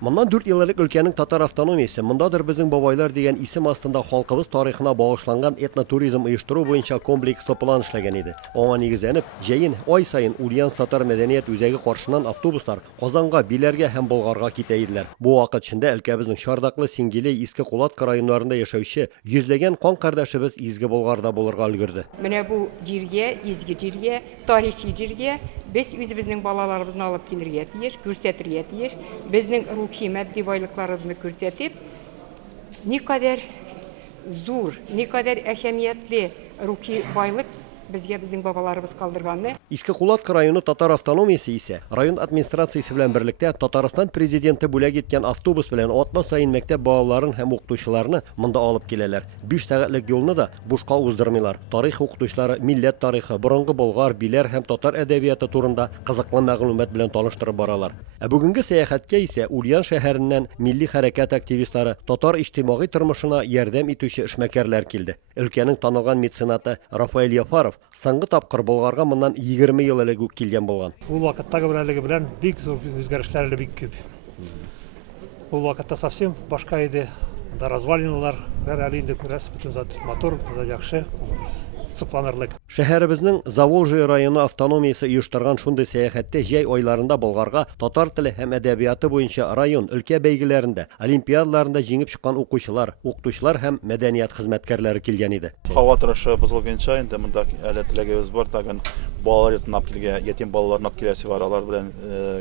Моннан 4 ел элек өлкәнең татар автономиясе, мондадыр безнең бабайлар дигән исем астында халкыбыз тарихына багышланган этнотуризм оештыру буенча комплекслы план эшләгән иде. Аңа нигезләнеп, җәен ай сайын Ульяновск татар мәдәният үзәге каршыннан автобуслар Казанга, Биләргә һәм Болгарга китә иделәр. Бу вакыт эчендә өлкәбезнең Шардаклы, Сингеле, Иске Кулатка районнарында яшәүче йөзләгән кан кардәшебез Изге Болгарда булырга өлгерде. Менә бу җиргә, изге җиргә, тарихи җиргә без үзебезнең балаларыбызны алып килергә тиеш, күрсәтергә тиеш. Безнең рухи матди байлыкларыбызны күрсәтеп, никадәр зур, никадәр әһәмиятле рухи байлык безгә безнең бабаларыбыз калдырганны. Иске Кулатка районы татар автономиясе исә район администрациясе белән берлектә Татарстан президенты бүләк иткән автобус белән атна сайын мәктәп балаларын һәм укытучыларны монда алып киләләр. 5 сәгатьлек юлны да бушка уздырмыйлар. Тарих укытучылары милләт тарихы, борынгы болгар, биләр һәм татар әдәбияты турында кызыклы мәгълүмат белән таныштырып баралар. Ә бүгенге сәяхәткә исә Ульян шәһәреннән милли хәрәкәт активистлары, татар иҗтимагый тормышына ярдәм итүче эшмәкәрләр килде. Өлкәнең танылган меценаты Рафаэль Яфаров соңгы тапкыр Болгарга моннан 20 ел элек үк килгән булган. Ул вакыттагы берлеге белән бик зур үзгәрешләр бик күп. Ул вакытта совсем башка иде. Да развалиналар, әле инде күрәсез бөтен зат мотор, яхшы. Сокланырлык. Шәһәребезнең Заволжье районы автономиясе оештырган шундый сәяхәттә җәй айларында Болгарга татар теле һәм әдәбияты буенча район өлкә бәйгеләрендә, олимпиадаларында җиңеп чыккан укучылар, укытучылар һәм мәдәният хезмәткәрләре килгән иде. Һава торышы бозылганча инде монда әле теләгебез бар, тагын балалар йортына килгән, ятим балаларны киләсе бар, алар белән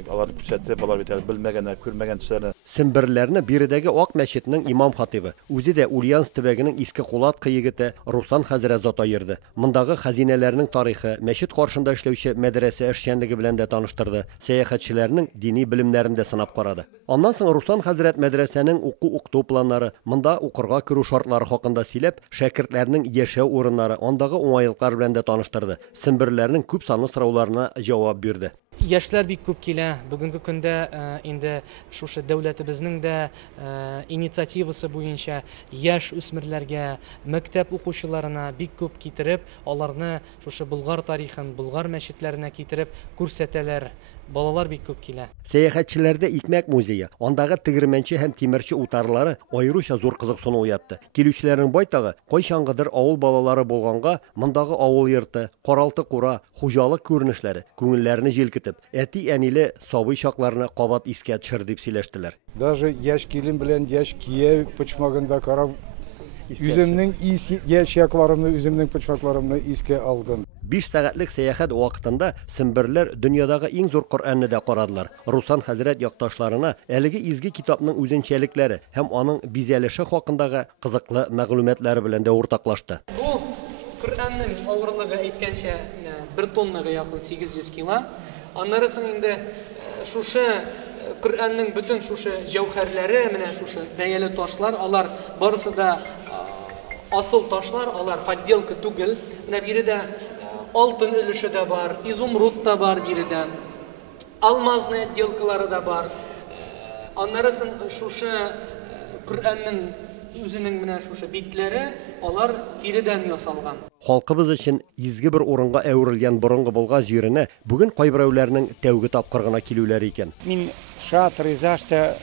алар күрсәтеп, балалар бит белмәгән, күрмәгән төсләрне. Семберләрне биредәге Ак мәчетенең имам хатибы, үзе дә Ульяновск төбәгенең Иске Кулатка егете Руслан хәзрәт зат айырды. Мондагы хәзинәләрнең тарихы, мәчет каршында эшләүче мәдрәсә эшчәнлеге белән дә таныштырды. Сәяхәтчеләрнең дини белемнәрен дә сынап карады. Аннан соң Руслан хәзрәт мәдрәсәнең уку планнары, монда укырга керү шартлары хакында сөйләп, шәкертләрнең яшәү урыннары, андагы уңайлыклар белән дә таныштырды. Семберләрнең күп санлы сорауларына җавап бирде. Яшьләр бик күп килә. Бүгенге көндә инде шушы дәүләтебезнең дә инициативасы буенча яшь үсмерләргә, мәктәп укучыларына бик күп китереп, аларны шушы Болгар тарихын, Болгар мәчетләренә китереп күрсәтәләр. Балалар бик күп килә. Сәяхәтчеләрдә икмәк музее, андагы тегермәнче һәм тимерче утарлары аеруча зур кызыксыну уятты. Килүчеләрнең байтагы кайчангыдыр авыл балалары булганга, мондагы авыл йорты, каралты кура, хуҗалык күренешләре күңелләрне җилкетеп, әти-әниле сабый чакларны кабат искә төшер дип сөйләштеләр. Даже яшь килен белән яшь кияү почмагында карап, үземнең яшь якларымны, үземнең почмакларымны искә алдым. 5 сәгатьлек сәяхәт вакытында семберләр дөньядагы иң зур Коръәнне дә карадылар. Руслан хәзрәт якташларына әлеге изге китапның үзенчәлекләре һәм аның бизәлеше хакындагы кызыклы мәгълүматлары белән дә уртаклашты. Бу Коръәннең авырлыгы әйткәнчә 1 тоннага якын 800 кг. Аннарысын инде шушы Коръәннең бөтен шушы җәүһәрләре, менә шушы бәяле ташлар, алар барысы да асыл ташлар, алар подделка түгел. Менә биредә алтын өлеше дә бар, изумруд та бар биредә. Алмазны отделкалары да бар. Аннарысын шушы Коръәннең үзенең менә шушы битләре, алар тиредән ясалган. Халкыбыз өчен изге бер урынга әверелгән борынгы Болгар җиренә бүген кайберәүләрнең тәүге тапкыр гына килүләре икән. Мин шат, риза, что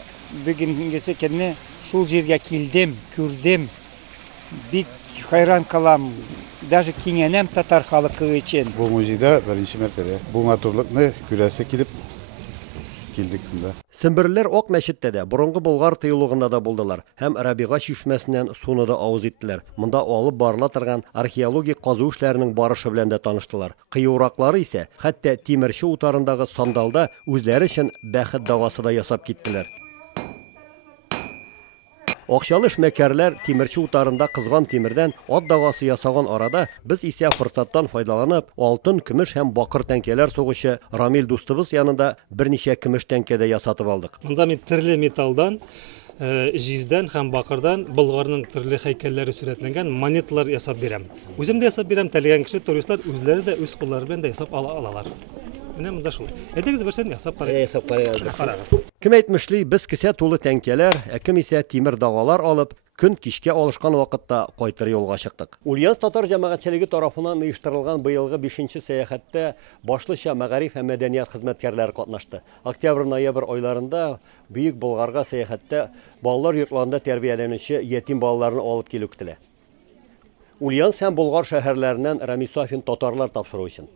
бүгенгесе көнне шул җиргә килдем, күрдем. Бик хайран калам. Даже кинәнәм татар халкы өчен. Бу музейда беренче мәртәбә бу матурлыкны күрәсе килеп килдек монда. Семберләр Ак мәчеттә дә, борынгы Болгар тыюлыгында да булдылар һәм Рабига чишмәсеннән суны да авыз иттеләр. Монда алып барыла торган археологик казу эшләренең барышы белән дә таныштылар. Кыюраклары исә хәтта тимерче утарындагы сандалда үзләре өчен бәхет давасы да ясап киттеләр. Акчалы эшмәкәрләр тимерче утарында кызган тимердән ат дагасы ясаган арада без исә форсаттан файдаланып, алтын, көмеш һәм бакыр тәңкәләр сугучы Рамил дустыбыз янында берничә көмеш тәңкә дә ясатып алдык. Монда мин төрле металлдан, җиздән һәм бакырдан Болгарның төрле һәйкәлләре сурәтләнгән монеталар ясап бирәм. Үзем дә ясап бирәм, теләгән кеше туристлар үзләре дә үз куллары белән дә ясап алалар. Менә монда шул. Әйдәгез берсен ясап карыйк. Карагыз. Кем әйтмешли, без кисә тулы тәңкәләр, кем исә тимер давалар алып, көн кичкә алышкан вакытта кайтыр юлга чыктык. Ульяновск татар җәмәгатьчелеге тарафыннан оештырылган быелгы 5нче сәяхәттә башлыча мәгариф һәм мәдәният хезмәткәрләре катнашты. Октябрь-ноябрь айларында Бөек Болгарга сәяхәттә балалар йортларында тәрбияләнүче ятим балаларны алып килү көтелә. Ульяновск һәм Болгар шәһәрләреннән Рамис Сафин татарлар тапшыру өчен.